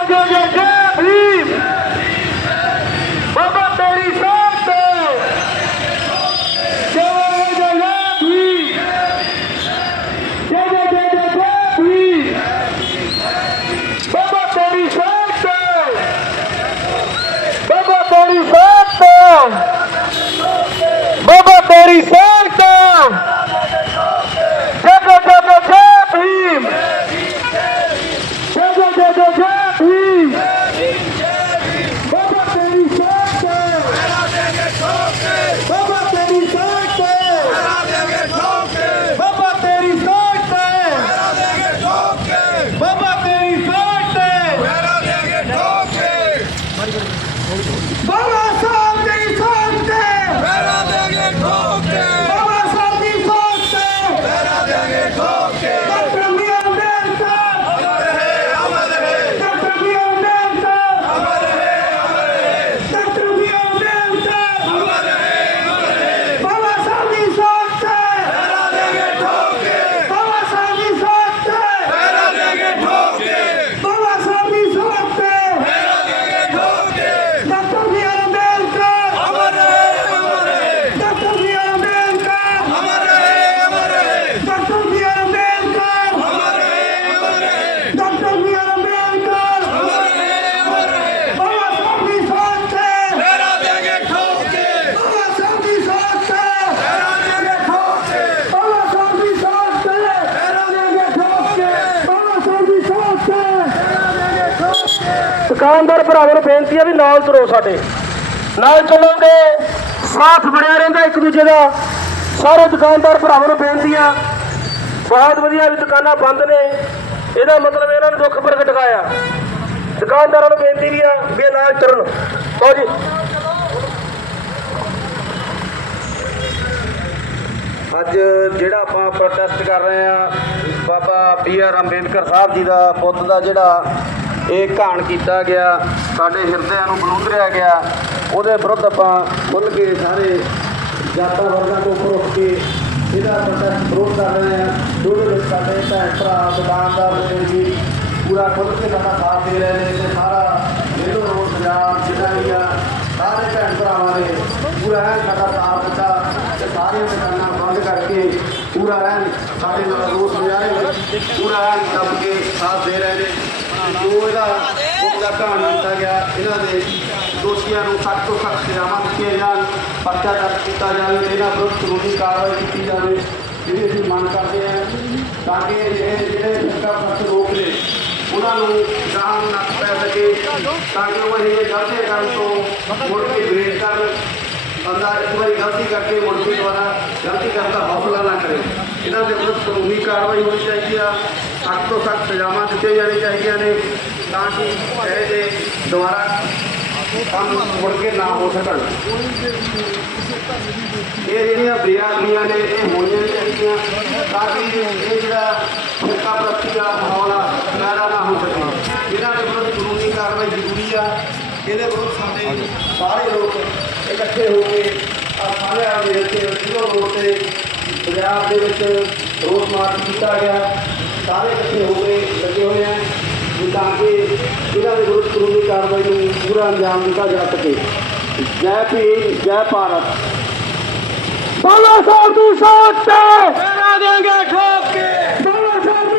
ਜੈ ਜੈ ਜੈ ਭੀਮ ਬਾਬਾ ਤੇਰੀ ਸਾਥ ਜੈ ਜੈ ਜੈ ਭੀਮ ਜੈ ਜੈ ਜੈ ਜੈ ਜੈ ਭੀਮ ਬਾਬਾ ਤੇਰੀ ਸਾਥ ਬਾਬਾ ਤੇਰੀ ਸਾਥ ਬਾਬਾ ਤੇਰੀ ਸਾਥ ਜੈ ਜੈ ਜੈ ਜੈ ਜੈ ਭੀਮ ਜੈ ਜੈ ਜੈ ਜੈ ਜੈ ਭੀਮ ਬਾਬਾ ਤੇਰੀ ਸਾਥ ਬਾਬਾ ਤੇਰੀ ਸਾਥ ਬਾਬਾ ਤੇਰੀ ਸਾਥ ਬਾਬਾ ਤੇਰੀ ਸਾਥ ਬਾਬਾ ਸਾਹਿਬ ਤੇਰੀ ਸਾਥ ਬਾਬਾ ਸਾਹਿਬ ਦੀ ਸਾਥ doctor Mian Ambedkar doctor Mian Ambedkar doctor Mian Ambedkar Baba Sahib ਦੀ ਸਾਥ ਬਾਬਾ ਸਾਹਿਬ ਦੀ ਸਾਥ ਬਾਬਾ ਸਾਹਿਬ ਦੀ ਸਾਥ doctor Mian Ambedkar doctor Mian Ambedkar doctor Mian Ambedkar doctor Mian Ambedkar Baba Sahib ਦੀ ਸਾਥ ਬਾਬਾ ਸਾਹਿਬ ਦੀ ਸਾਥ ਬਾਬਾ ਸਾਹਿਬ ਦੀ ਸਾਥ ਬਾਬਾ ਸਾਹਿਬ ਦੀ ਸਾਥ ਦੁਕਾਨਦਾਰ ਭਰਾਵਾਂ ਨੂੰ ਬੇਨਤੀ ਹੈ ਵੀ ਨਾਲ ਤੁਰੋ ਸਾਡੇ। ਨਾਲ ਚੱਲੋਗੇ, ਸਾਥ ਬਣਿਆ ਰਹਿੰਦਾ ਇੱਕ ਦੂਜੇ ਦਾ। ਸਾਰੇ ਦੁਕਾਨਦਾਰ ਭਰਾਵਾਂ ਨੂੰ ਬੇਨਤੀ ਆ। ਬਹੁਤ ਵਧੀਆ ਵੀ ਦੁਕਾਨਾਂ ਬੰਦ ਨੇ। ਇਹਦਾ ਮਤਲਬ ਇਹਨਾਂ ਨੇ ਦੁੱਖ ਪ੍ਰਗਟ ਕਰਾਇਆ। ਦੁਕਾਨਦਾਰਾਂ ਨੂੰ ਬੇਨਤੀ ਵੀ ਆ ਵੀ ਨਾਲ ਤੁਰਨ। ਲਓ ਜੀ। ਅੱਜ ਜਿਹੜਾ ਆਪਾਂ ਪ੍ਰੋਟੈਸਟ ਕਰ ਰਹੇ ਆ, ਬਾਬਾ ਬੀ ਆਰ ਅੰਬੇਦਕਰ ਸਾਹਿਬ ਜੀ ਦਾ ਪੁੱਤ ਦਾ ਜਿਹੜਾ ਇਹ ਘਾਣ ਕੀਤਾ ਗਿਆ, ਸਾਡੇ ਹਿਰਦਿਆਂ ਨੂੰ ਬਲੂੰਦਰਿਆ ਗਿਆ। ਉਹਦੇ ਵਿਰੁੱਧ ਆਪਾਂ ਖੁੱਲ੍ਹ ਕੇ ਸਾਰੇ ਜਾਤਾਂ ਵਰਗਾਂ ਤੋਂ ਉੱਪਰ ਉੱਠ ਕੇ ਇਹਦਾ ਪ੍ਰੋਟੈਸਟ ਵਿਰੋਧ ਕਰ ਰਹੇ ਆ ਉਹਦੇ ਵਿੱਚ ਸਾਡੇ ਭੈਣ ਭਰਾ, ਦੁਕਾਨਦਾਰ ਨੇ ਵੀ ਪੂਰਾ ਖੁੱਲ੍ਹ ਕੇ ਸਾਡਾ ਸਾਥ ਦੇ ਰਹੇ ਨੇ। ਤੇ ਸਾਰਾ ਮੇਲੋ ਰੋਡ, ਪੰਜਾਬ ਜਿੰਨਾ ਵੀ ਆ ਸਾਰੇ ਭੈਣ ਭਰਾਵਾਂ ਨੇ ਪੂਰਾ ਐਨ ਸਾਡਾ ਸਾਥ ਦਿੱਤਾ ਤੇ ਸਾਰੀਆਂ ਦੁਕਾਨਾਂ ਬੰਦ ਕਰਕੇ ਪੂਰਾ ਐਨ ਸਾਡੇ ਨਾਲ ਰੋਸ ਮੁਜ਼ਾਹਰੇ ਵਿੱਚ ਪੂਰਾ ਐਨ ਦੱਬ ਕੇ ਸਾਥ ਦੇ ਰਹੇ ਨੇ। ਜੋ ਇਹਦਾ ਉਹਦਾ ਦਿੱਤਾ ਗਿਆ, ਇਹਨਾਂ ਦੇ ਦੋਸ਼ੀਆਂ ਨੂੰ ਸਖਤ ਤੋਂ ਸਖਤ ਸਜ਼ਾਵਾਂ ਦਿੱਤੀਆਂ ਜਾਣ, ਪਰਚਾ ਦਰਜ ਕੀਤਾ ਜਾਵੇ, ਇਹਨਾਂ ਵਿਰੁੱਧ ਕਾਨੂੰਨੀ ਕਾਰਵਾਈ ਕੀਤੀ ਜਾਵੇ, ਜਿਹੜੀ ਅਸੀਂ ਮੰਗ ਕਰਦੇ ਹਾਂ ਤਾਂ ਕਿ ਇਹ ਜਿਹੜੇ ਸੱਤਾ ਪੱਖ ਲੋਕ ਨੇ ਉਹਨਾਂ ਨੂੰ ਗਾਹਾਂ ਨੂੰ ਨੱਕ ਪੈ ਸਕੇ, ਤਾਂ ਕਿ ਉਹ ਇਹ ਗਲਤੀਆਂ ਕਰਨ ਤੋਂ ਮੁੜ ਕੇ ਬ੍ਰੇਕ ਕਰਨ। ਬੰਦਾ ਇੱਕ ਵਾਰੀ ਗਲਤੀ ਕਰਕੇ ਮੁੜ ਕੇ ਦੁਬਾਰਾ ਗਲਤੀ ਕਰਨ ਦਾ ਹੌਸਲਾ ਨਾ ਕਰੇ। ਇਹਨਾਂ ਦੇ ਵਿਰੁੱਧ ਕਾਨੂੰਨੀ ਕਾਰਵਾਈ ਹੋਣੀ ਚਾਹੀਦੀ ਆ। ਸਖਤ ਤੋਂ ਸਖਤ ਸਜ਼ਾਵਾਂ ਦਿੱਤੀਆਂ ਜਾਣੀਆਂ ਚਾਹੀਦੀਆਂ ਨੇ ਤਾਂ ਕਿ ਇਹ ਦੇ ਦੁਬਾਰਾ ਕੰਮ ਮੁੜ ਕੇ ਨਾ ਹੋ ਸਕਣ। ਇਹ ਜਿਹੜੀਆਂ ਬੇਅਦਬੀਆਂ ਨੇ, ਇਹ ਹੋਣੀਆਂ ਚਾਹੀਦੀਆਂ ਤਾਂ ਕਿ ਇਹ ਜਿਹੜਾ ਫਿਰਕਾ ਪ੍ਰਤੀ ਦਾ ਮਾਹੌਲ ਆ, ਪੈਦਾ ਨਾ ਹੋ ਸਕੇ। ਇਹਨਾਂ ਦੇ ਵਿਰੁੱਧ ਕਾਨੂੰਨੀ ਕਾਰਵਾਈ ਜ਼ਰੂਰੀ ਆ। ਇਹਦੇ ਵਿਰੁੱਧ ਸਾਡੇ ਸਾਰੇ ਲੋਕ ਇਕੱਠੇ ਹੋ ਕੇ ਆ ਸਾਰੇ ਆ ਦੇ ਕੇ ਜ਼ੀਰੋ ਰੋਡ ਤੇ ਪੰਜਾਬ ਦੇ ਵਿੱਚ ਰੋਸ ਮਾਰਚ ਕੀਤਾ ਗਿਆ। ਸਾਰੇ ਇਕੱਠੇ ਹੋ ਕੇ ਲੱਗੇ ਹੋਏ ਆ। ਤਾਂ ਕਿ ਇਹਨਾਂ ਦੇ ਵਿਰੁੱਧ ਕਾਨੂੰਨੀ ਕਾਰਵਾਈ ਨੂੰ ਪੂਰਾ ਅੰਜਾਮ ਦਿੱਤਾ ਜਾ ਸਕੇ। ਜੈ ਭੀਮ ਜੈ ਭਾਰਤ। ਬਾਬਾ ਸਾਹਿਬ ਦੀ ਸਾਥ ਫੇਰਾ ਦੇਂਗੇ ਠੋਕ ਕੇ